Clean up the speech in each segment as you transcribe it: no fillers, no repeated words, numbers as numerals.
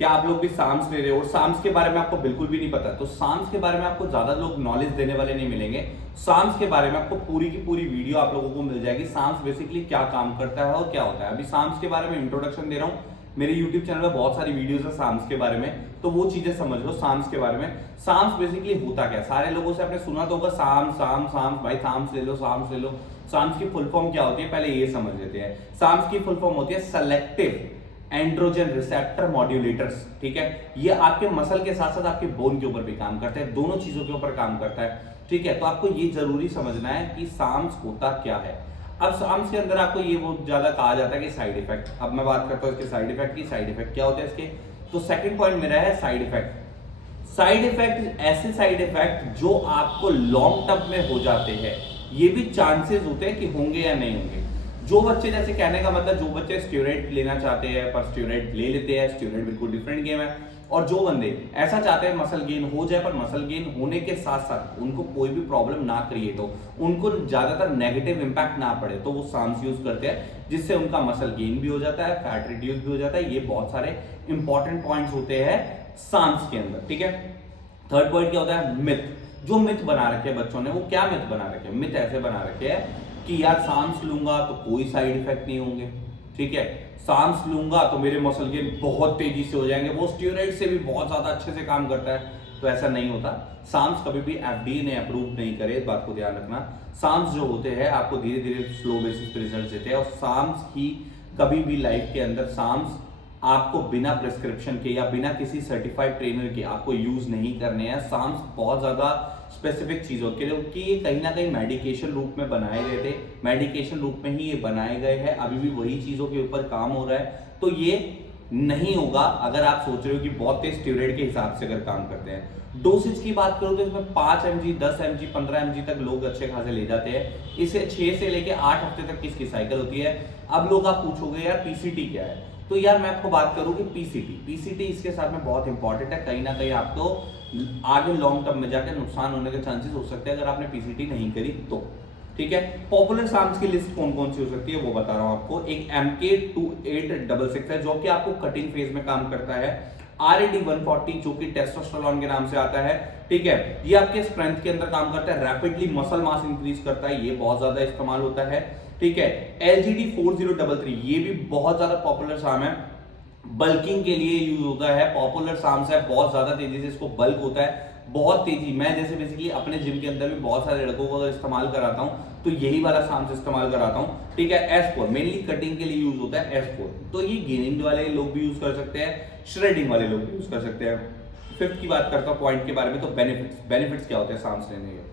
क्या आप लोग भी साम्स ले रहे हो और साम्स के बारे में आपको बिल्कुल भी नहीं पता, तो साम्स के बारे में आपको ज्यादा लोग नॉलेज देने वाले नहीं मिलेंगे। साम्स के बारे में आपको पूरी की पूरी वीडियो आप लोगों को मिल जाएगी, साम्स बेसिकली क्या काम करता है और क्या होता है। अभी साम्स के बारे में इंट्रोडक्शन दे रहा हूँ, मेरे यूट्यूब चैनल में बहुत सारी वीडियोस है साम्स के बारे में, तो वो चीजें समझ लो साम्स के बारे में। साम्स बेसिकली होता क्या, सारे लोगों से आपने सुना तो होगा साम साम साम्स, भाई साम्स ले लो साम्स ले लो। साम्स की फुल फॉर्म क्या होती है पहले ये समझ लेते हैं। साम्स की फुल फॉर्म होती है सेलेक्टिव एंड्रोजन रिसेप्टर मॉड्यूलेटर्स, ठीक है। ये आपके मसल के साथ साथ आपके बोन के ऊपर भी काम करता है, दोनों चीजों के ऊपर काम करता है, ठीक है। तो आपको ये जरूरी समझना है कि साम्स होता क्या है। अब साम्स के अंदर आपको ये बहुत ज्यादा कहा जाता है कि साइड इफेक्ट, अब मैं बात करता हूँ इसके साइड इफेक्ट की। साइड इफेक्ट क्या होते हैं इसके, तो सेकंड पॉइंट मेरा है साइड इफेक्ट। साइड इफेक्ट ऐसे साइड इफेक्ट जो आपको लॉन्ग टर्म में हो जाते हैं, ये भी चांसेस होते हैं कि होंगे या नहीं होंगे। जो बच्चे, जैसे कहने का मतलब जो बच्चे स्टेरॉइड लेना चाहते हैं पर स्टेरॉइड ले लेते हैं, स्टेरॉइड बिल्कुल डिफरेंट गेम है। और जो बंदे ऐसा चाहते हैं मसल गेन हो जाए पर मसल गेन होने के साथ साथ उनको कोई भी प्रॉब्लम ना क्रिएट हो, उनको ज्यादातर नेगेटिव इंपैक्ट ना पड़े, तो वो साम्स यूज करते हैं, जिससे उनका मसल गेन भी हो जाता है, फैट रिड्यूस भी हो जाता है। ये बहुत सारे इंपॉर्टेंट पॉइंट्स होते हैं साम्स के अंदर, ठीक है। थर्ड पॉइंट क्या होता है, मिथ। जो मिथ बना रखे हैं बच्चों ने, वो क्या मिथ बना रखे हैं, मिथ ऐसे बना रखे हैं कि यार साम्स लूंगा तो कोई साइड इफेक्ट नहीं होंगे, ठीक है। साम्स लूंगा तो मेरे मसल गेन बहुत तेजी से हो जाएंगे, वो स्टेरॉइड से भी बहुत ज्यादा अच्छे से काम करता है, तो ऐसा नहीं होता। साम्स कभी भी एफडीए ने अप्रूव नहीं करे, इस बात को ध्यान रखना। साम्स जो होते हैं आपको धीरे धीरे स्लो बेसिस पे रिजल्ट देते हैं, और साम्स ही कभी भी लाइफ के अंदर साम्स आपको बिना प्रिस्क्रिप्शन के या बिना किसी सर्टिफाइड ट्रेनर के आपको यूज नहीं करने हैं। साम्स बहुत ज्यादा स्पेसिफिक चीजों के लिए, क्योंकि ये कहीं ना कहीं मेडिकेशन रूप में बनाए गए थे, मेडिकेशन रूप में ही ये बनाए गए हैं, अभी भी वही चीजों के ऊपर काम हो रहा है। तो ये नहीं होगा अगर आप सोच रहे हो कि बहुत तेज स्टेरॉइड के हिसाब से अगर काम करते हैं। डोसेज की बात करो तो इसमें 5 mg 10 mg 15 mg तक लोग अच्छे खासे ले जाते हैं। इसे 6 से लेके 8 हफ्ते तक इसकी साइकिल होती है। अब लोग आप पूछोगे यार पीसीटी क्या है, तो यार मैं आपको बात करूं कि पीसीटी इसके साथ में बहुत इंपॉर्टेंट है। कहीं ना कहीं आपको आगे लॉन्ग टर्म में जाकर नुकसान होने के चांसेस हो सकते हैं अगर आपने पीसीटी नहीं करी तो, ठीक है। पॉपुलर साम्स की लिस्ट कौन कौन सी हो सकती है वो बता रहा हूं आपको। एक MK2866 है जो कि आपको कटिंग फेज में काम करता है। RAD140 जो कि टेस्टोस्टेरोन के नाम से आता है, ठीक है। ये आपके स्ट्रेंथ के अंदर काम करता है, रैपिडली मसल मास इंक्रीज करता है, ये बहुत ज्यादा इस्तेमाल होता है, ठीक है। LGD4033 ये भी बहुत ज्यादा पॉपुलर साम है, बल्किंग के लिए यूज होता है। पॉपुलर साम्स है, बहुत ज्यादा तेजी से इसको बल्क होता है, बहुत तेजी। मैं जैसे बेसिकली अपने जिम के अंदर भी बहुत सारे लड़कों को इस्तेमाल कराता हूं तो यही वाला साम्स इस्तेमाल कराता हूं, ठीक है। S4 मेनली कटिंग के लिए यूज होता है, S4 तो ये गेनिंग वाले लोग भी यूज कर सकते हैं, श्रेडिंग वाले लोग भी यूज कर सकते हैं। फिफ्थ की बात करता हूं पॉइंट के बारे में, तो बेनिफिट्स क्या होते हैं साम्स लेने के।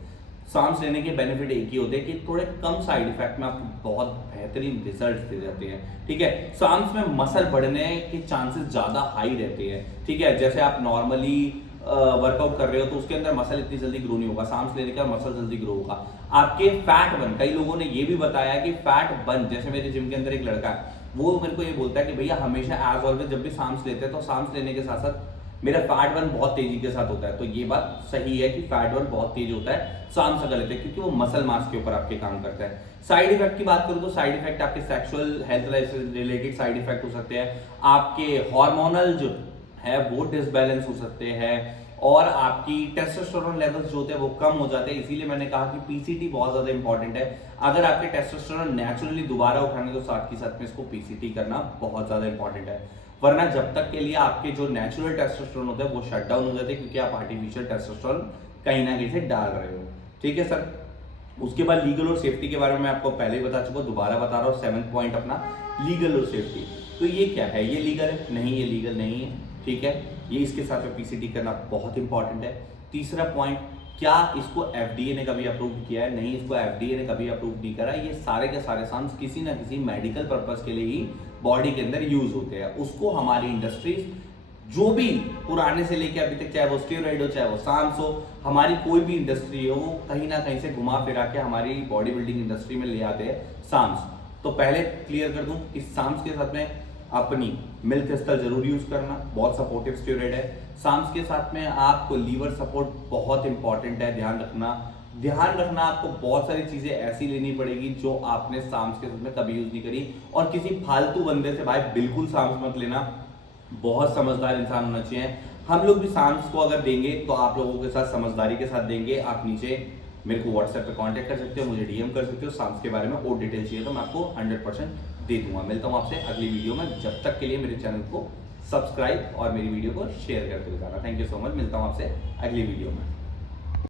साम्स लेने के बेनिफिट एक ही होते हैं कि थोड़े कम साइड इफेक्ट में आपको बहुत बेहतरीन रिजल्ट दे जाते हैं, ठीक है। साम्स में मसल बढ़ने के चांसेस ज्यादा हाई रहते हैं, ठीक है। जैसे आप नॉर्मली वर्कआउट कर रहे हो तो उसके अंदर मसल इतनी जल्दी ग्रो नहीं होगा, साम्स लेने के बाद मसल जल्दी ग्रो होगा। आपके फैट बर्न, कई लोगों ने ये भी बताया कि फैट बर्न, जैसे मेरे जिम के अंदर एक लड़का है वो मेरे को ये बोलता है कि भैया हमेशा एज ऑलवेज जब भी साम्स लेते हैं तो साम्स लेने के साथ साथ मेरा फैट बर्न बहुत तेजी के साथ होता है। तो ये बात सही है कि फैट बर्न बहुत तेज होता है साम्स अगर लेते हैं, क्योंकि वो मसल मास के ऊपर आपके काम करता है। साइड इफेक्ट की बात करूं तो साइड इफेक्ट आपके सेक्सुअल हेल्थ से रिलेटेड साइड इफेक्ट हो सकते हैं, आपके हार्मोनल जो है वो डिसबैलेंस हो सकते हैं, और आपकी टेस्टोस्टेरोन लेवल्स जो होते हैं वो कम हो जाते हैं। इसीलिए मैंने कहा कि पीसीटी बहुत ज्यादा इंपॉर्टेंट है। अगर आपके टेस्टोस्टेरोन नेचुरली दोबारा उठाने तो साथ ही साथ में इसको पीसीटी करना बहुत ज्यादा इंपॉर्टेंट है, वरना जब तक के लिए आपके जो नेचुरल टेस्टोस्टेरोन होते हैं वो शट डाउन हो जाते हैं, क्योंकि आप आर्टिफिशियल टेस्टोस्टेरोन कहीं ना कहीं से डाल रहे हो, ठीक है सर। उसके बाद लीगल और सेफ्टी के बारे में मैं आपको पहले ही बता चुका, दोबारा बता रहा हूँ। 7th पॉइंट अपना लीगल और सेफ्टी, तो ये क्या है, ये लीगल है नहीं, ये लीगल नहीं है, ठीक है। ये इसके साथ में पीसीटी करना बहुत इंपॉर्टेंट है। तीसरा पॉइंट, क्या इसको एफडीए ने कभी अप्रूव किया है, नहीं इसको एफडीए ने कभी अप्रूव नहीं करा। ये सारे के सारे साम्स किसी ना किसी मेडिकल पर्पस के लिए ही बॉडी के अंदर यूज होते हैं। उसको हमारी इंडस्ट्रीज जो भी पुराने से लेके अभी तक, चाहे वो स्टेरॉइड हो चाहे वो साम्स हो, हमारी कोई भी इंडस्ट्री हो, वो कहीं ना कहीं से घुमा फिरा के हमारी बॉडी बिल्डिंग इंडस्ट्री में ले आते हैं साम्स। तो पहले क्लियर कर दूं कि साम्स के साथ में अपनी मिल्क एस्टर जरूर यूज करना, बहुत सपोर्टिव स्टेरॉइड है। साम्स के साथ में आपको लीवर सपोर्ट बहुत इंपॉर्टेंट है, ध्यान रखना आपको बहुत सारी चीजें ऐसी लेनी पड़ेगी जो आपने साम्स के साथ में कभी यूज नहीं करी। और किसी फालतू बंदे से भाई बिल्कुल साम्स मत लेना, बहुत समझदार इंसान होना चाहिए। हम लोग भी शाम्स को अगर देंगे तो आप लोगों के साथ समझदारी के साथ देंगे। आप नीचे मेरे को व्हाट्सएप पे कांटेक्ट कर सकते हो, मुझे डीएम कर सकते हो। शाम्स के बारे में और डिटेल चाहिए तो मैं आपको 100% दे दूंगा। मिलता हूँ आपसे अगली वीडियो में, जब तक के लिए मेरे चैनल को सब्सक्राइब और मेरी वीडियो को शेयर करते हुए जाना। थैंक यू सो मच, मिलता हूँ आपसे अगली वीडियो में।